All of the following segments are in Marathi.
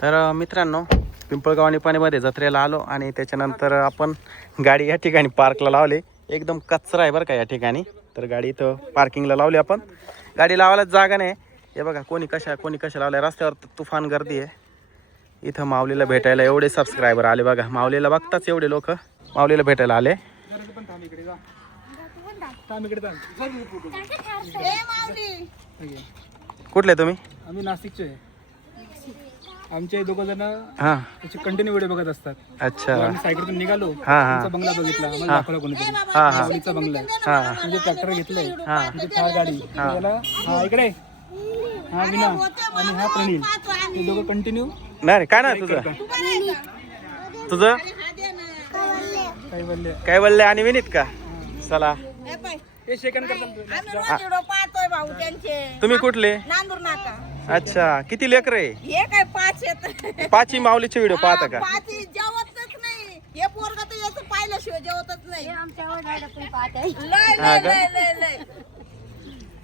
तर मित्रांनो, पिंपळगाव निपाणीमध्ये जत्रेला आलो आणि त्याच्यानंतर आपण गाडी या ठिकाणी पार्कला लावली. एकदम कचरा आहे बरं का या ठिकाणी. तर गाडी इथं पार्किंगला लावली आपण. गाडी लावायलाच जागा नाही. हे बघा कोणी कशा लावल्या. रस्त्यावर तुफान गर्दी आहे. इथं माऊलीला भेटायला एवढे सबस्क्रायबर आले बघा. माऊलीला बघताच एवढे लोक माऊलीला भेटायला आले. कुठले तुम्ही? आम्ही नाशिकचे. आमचे दोघं जण हा त्याचे कंटिन्यू व्हिडिओ बघत असतात. अच्छा. आम्ही सायकलतून निघालो, हा आमचा बंगला बघितला, आम्हाला दाखवला कोणीतरी. हा हा माऊलीचा बंगला आहे. हा म्हणजे ट्रॅक्टर घेतलंय, हा म्हणजे थार गाडी. त्याला हा इकडे, हा विना आणि हा प्रणील, हे दोघं कंटिन्यू. नाही काय ना तुझं तुझं काय बोलले आणि विनीत का? चला हे सेकंड पाहतोय भाऊ त्यांचे. तुम्ही कुठले? नांदूर नाका. अच्छा. किती लेकर आहे? हे काय 5 येत. पाची माऊलीचे व्हिडिओ पाहता का? 5 जेवतच नाही. हे पोरग तर याचं पाहिल्याशिवाय जेवतच नाही. लय हा लय का? लय लय लय.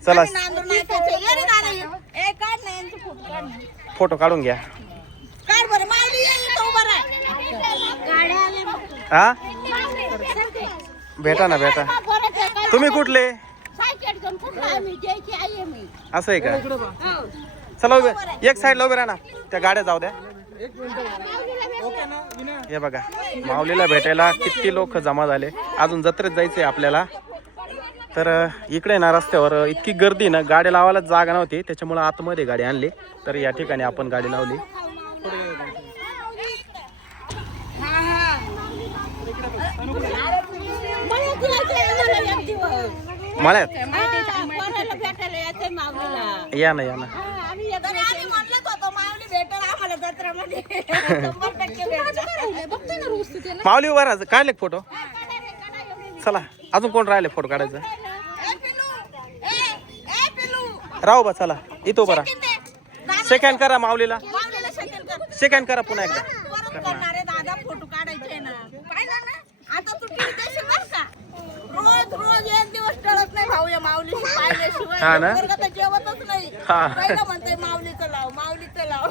चला आम्ही नांदूर नाकाचे. ये रे दादा ये. ए काढ ना यांचे फोटो काढ ना. फोटो काढून घ्या. काढ बरं माऊली ये इथं उभा राह. हा भेटा ना भेटा. तुम्ही कुठले? असं आहे का? चला उभे एक साईडला उभे राहा ना. त्या गाड्या जाऊ द्या. हे बघा माऊलीला भेटायला किती लोक जमा झाले. अजून जत्रेत जायचंय आपल्याला. तर इकडे ना रस्त्यावर इतकी गर्दी ना, गाडी लावायला जागा नव्हती. त्याच्यामुळे आतमध्ये गाडी आणली. तर या ठिकाणी आपण गाडी लावली. मळ्यात या ना या ना. माऊली उभा राहा. काढले फोटो. चला अजून कोण राहिले फोटो काढायचं? राहू बा. चला इथं उभा राहा. सेकंड करा माऊलीला. सेकंड करा पुन्हा एकदा. दादा फोटो काढायचे ना. आता तू देशील बरं का. रोज रोज एक दिवस टळत नाही भाऊ या माऊलीशी पाहिल्याशिवाय. हा ना? पोरगं तर जेवतच नाही. हा. पहिलं म्हणतंय माऊलीचं लाव माऊलीचं लाव.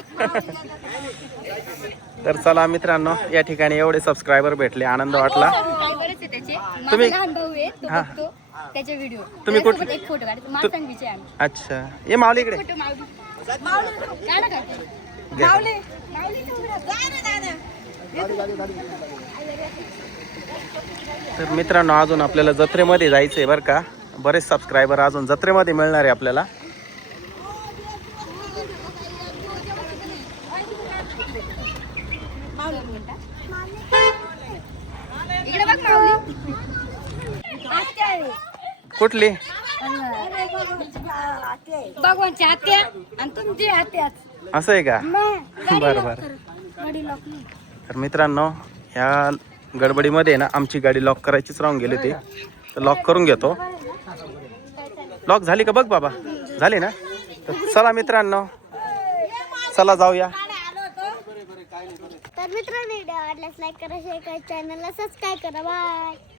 तर चला मित्रांनो, या ठिकाणी एवढे सबस्क्रायबर भेटले, आनंद वाटला. तुम्ही हा त्याचे व्हिडिओ तुम्ही कुठे? एक फोटो काढतो मालसंगीचे आम्ही. अच्छा. ये माऊली इकडे फोटो माऊली माऊली काढा का? घ्या. माऊली जा रे दादा. तर मित्रांनो, अजून आपल्याला जत्रेमध्ये जायचंय बरं का. बरेच सबस्क्रायबर अजून जत्रेमध्ये मिळणार आहे आपल्याला. इकडे बघ माऊली. आत्या आहे. कुठली? भगवानची आत्या आणि तुमची आत्याच. असं आहे का? मग बरं बरं. गाडी लॉक नाही. तर मित्रांनो, ह्या गडबडीमध्ये ना आमची गाडी लॉक करायचीच राहून गेली होती. तर लॉक करून घेतो. लॉक झाली का बघ बाबा? झाली ना? तर चला मित्रांनो, चला जाऊया. तर मित्रांनो, व्हिडिओ आवडल्यास लाईक करा, शेअर करा, चॅनलला सबस्क्राईब करा. बाय.